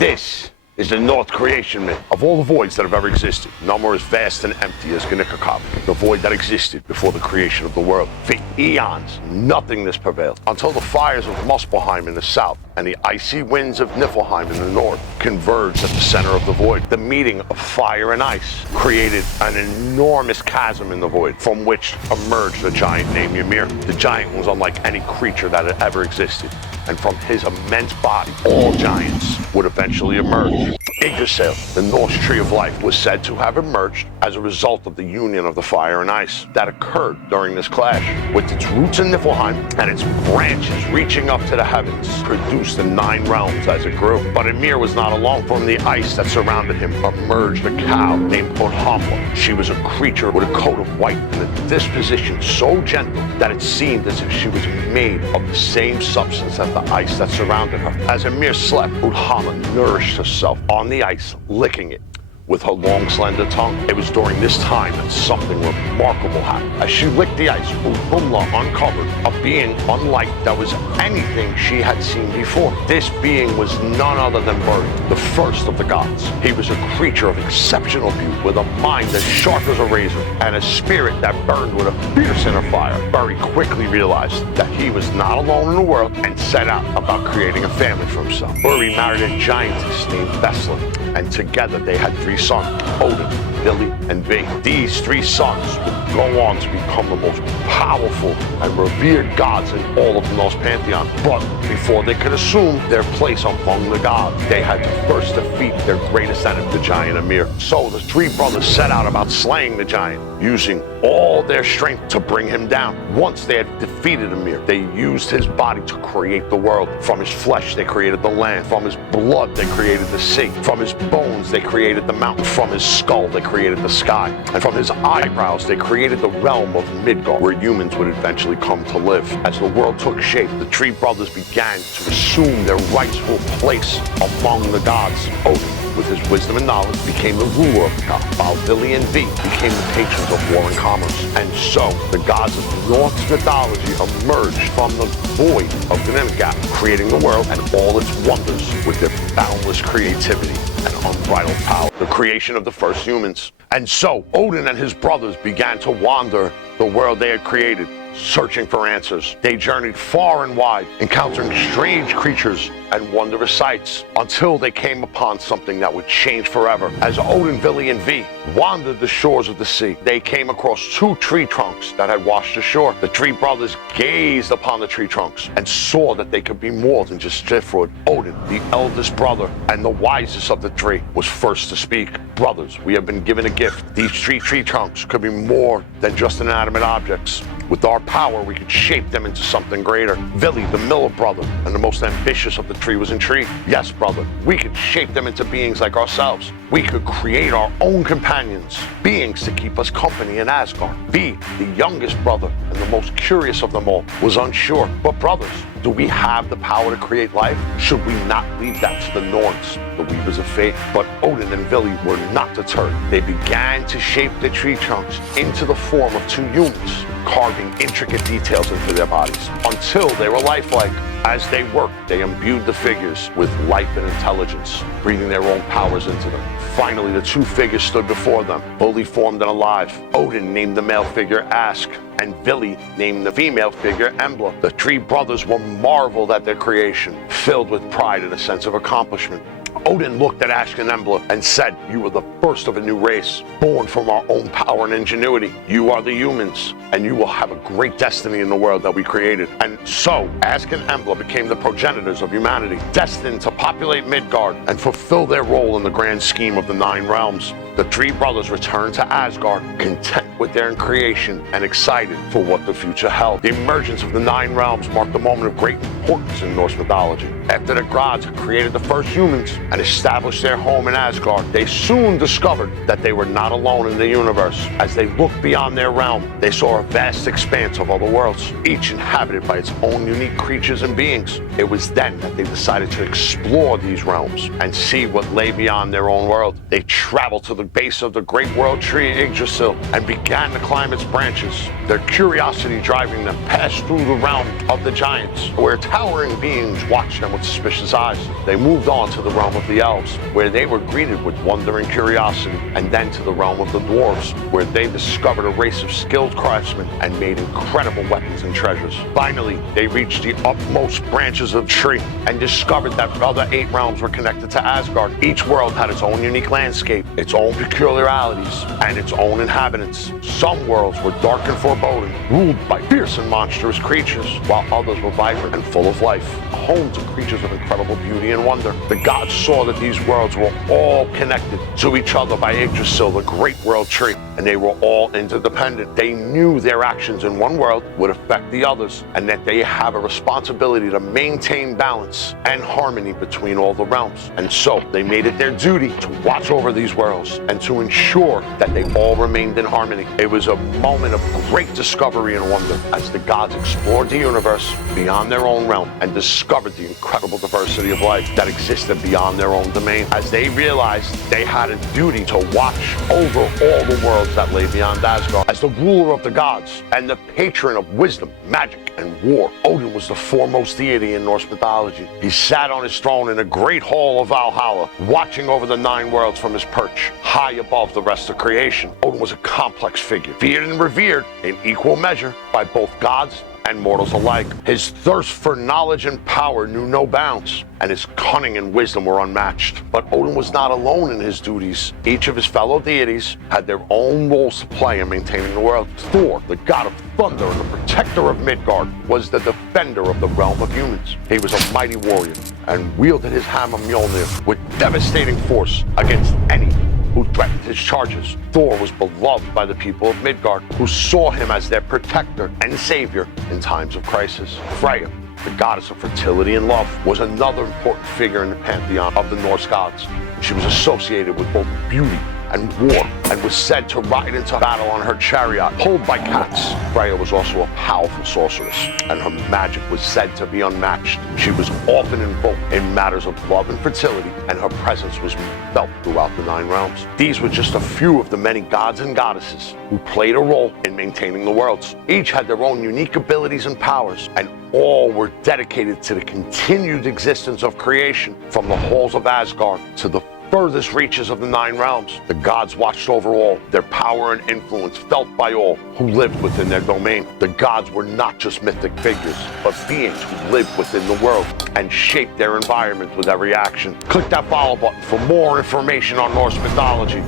This is the North creation myth. Of all the voids that have ever existed, none were as vast and empty as Gnikakop, the void that existed before the creation of the world. For eons, nothingness prevailed, until the fires of Muspelheim in the south and the icy winds of Niflheim in the north converged at the center of the void. The meeting of fire and ice created an enormous chasm in the void, from which emerged a giant named Ymir. The giant was unlike any creature that had ever existed, and from his immense body, all giants would eventually emerge. Yggdrasil, the Norse tree of life, was said to have emerged as a result of the union of the fire and ice that occurred during this clash. With its roots in Niflheim and its branches reaching up to the heavens, produced the 9 realms as it grew. But Ymir was not alone. From the ice that surrounded him emerged a cow named Odin. She was a creature with a coat of white and a disposition so gentle that it seemed as if she was made of the same substance as the ice that surrounded her. As Ymir slept, Odin nourished herself on the ice, licking it with her long, slender tongue. It was during this time that something remarkable happened. As she licked the ice, Ulfumla uncovered a being unlike that was anything she had seen before. This being was none other than Buri, the first of the gods. He was a creature of exceptional beauty, with a mind as sharp as a razor, and a spirit that burned with a fierce inner fire. Buri quickly realized that he was not alone in the world, and set out about creating a family for himself. Buri married a giantess named Vesla, and together they had 3 sons, Odin, Vili, and Vili. These 3 sons would go on to become the most powerful and revered gods in all of the Norse pantheon. But before they could assume their place among the gods, they had to first defeat their greatest enemy, the giant Ymir. So the 3 brothers set out about slaying the giant, using all their strength to bring him down. Once they had defeated Ymir, they used his body to create the world. From his flesh, they created the land. From his blood, they created the sea. From his bones, they created the mountain. From his skull, they created the sky. And from his eyebrows, they created the realm of Midgard, where humans would eventually come to live. As the world took shape, the 3 brothers began to assume their rightful place among the gods. Odin, with his wisdom and knowledge, became the ruler of the gods, while Vili and Vili became the patrons of war and commerce. And so, the gods of Norse mythology emerged from the void of Gnikakop, creating the world and all its wonders with their boundless creativity and unbridled power, the creation of the first humans. And so, Odin and his brothers began to wander the world they had created, searching for answers. They journeyed far and wide, encountering strange creatures and wondrous sights, until they came upon something that would change forever. As Odin, Vili, and Vili wandered the shores of the sea, they came across 2 tree trunks that had washed ashore. The 3 brothers gazed upon the tree trunks and saw that they could be more than just driftwood. Odin, the eldest brother and the wisest of the 3, was first to speak. Brothers, we have been given a gift. These 3 tree trunks could be more than just inanimate objects. With our power, we could shape them into something greater. Vili, the middle brother and the most ambitious of the 3, was intrigued. Yes, brother, we could shape them into beings like ourselves. We could create our own companions, beings to keep us company in Asgard. Vili, the youngest brother and the most curious of them all, was unsure. But brothers, do we have the power to create life? Should we not leave that to the Norns, the weavers of fate? But Odin and Vili were not deterred. They began to shape the tree trunks into the form of 2 humans, carving intricate details into their bodies until they were lifelike. As they worked, they imbued the figures with life and intelligence, breathing their own powers into them. Finally, the 2 figures stood before them, fully formed and alive. Odin named the male figure Ask, and Vili named the female figure Embla. The 3 brothers were marveled at their creation, filled with pride and a sense of accomplishment. Odin looked at Ask and Embla and said, "You are the first of a new race, born from our own power and ingenuity. You are the humans, and you will have a great destiny in the world that we created." And so, Ask and Embla became the progenitors of humanity, destined to populate Midgard and fulfill their role in the grand scheme of the 9 realms. The 3 brothers returned to Asgard, content with their creation and excited for what the future held. The emergence of the 9 realms marked a moment of great importance in Norse mythology. After the gods had created the first humans and established their home in Asgard, they soon discovered that they were not alone in the universe. As they looked beyond their realm, they saw a vast expanse of other worlds, each inhabited by its own unique creatures and beings. It was then that they decided to explore these realms and see what lay beyond their own world. They traveled to the base of the great world tree Yggdrasil and began to climb its branches, their curiosity driving them past through the realm of the giants, where towering beings watched them with suspicious eyes. They moved on to the realm of the elves, where they were greeted with wonder and curiosity, and then to the realm of the dwarves, where they discovered a race of skilled craftsmen and made incredible weapons and treasures. Finally, they reached the upmost branches of the tree and discovered that the other 8 realms were connected to Asgard. Each world had its own unique landscape, its own peculiarities, and its own inhabitants. Some worlds were dark and foreboding, ruled by fierce and monstrous creatures, while others were vibrant and full of life, home to creatures of incredible beauty and wonder. The gods saw that these worlds were all connected to each other by Yggdrasil, the great world tree, and they were all interdependent. They knew their actions in one world would affect the others, and that they have a responsibility to maintain balance and harmony between all the realms. And so they made it their duty to watch over these worlds and to ensure that they all remained in harmony. It was a moment of great discovery and wonder as the gods explored the universe beyond their own realm and discovered the incredible diversity of life that existed beyond their own domain. As they realized they had a duty to watch over all the worlds that lay beyond Asgard. As the ruler of the gods and the patron of wisdom, magic, and war, Odin was the foremost deity in Norse mythology. He sat on his throne in a great hall of Valhalla, watching over the 9 worlds from his perch, high above the rest of creation. Odin was a complex figure, feared and revered in equal measure by both gods and mortals alike. His thirst for knowledge and power knew no bounds, and his cunning and wisdom were unmatched. But Odin was not alone in his duties. Each of his fellow deities had their own roles to play in maintaining the world. Thor, the god of thunder and the protector of Midgard, was the defender of the realm of humans. He was a mighty warrior and wielded his hammer Mjolnir with devastating force against any who threatened his charges. Thor was beloved by the people of Midgard, who saw him as their protector and savior in times of crisis. Freya, the goddess of fertility and love, was another important figure in the pantheon of the Norse gods. She was associated with both beauty and war, and was said to ride into battle on her chariot, pulled by cats. Freya was also a powerful sorceress, and her magic was said to be unmatched. She was often invoked in matters of love and fertility, and her presence was felt throughout the 9 realms. These were just a few of the many gods and goddesses who played a role in maintaining the worlds. Each had their own unique abilities and powers, and all were dedicated to the continued existence of creation, from the halls of Asgard to the furthest reaches of the 9 realms. The gods watched over all, their power and influence felt by all who lived within their domain. The gods were not just mythic figures, but beings who lived within the world and shaped their environment with every action. Click that follow button for more information on Norse mythology.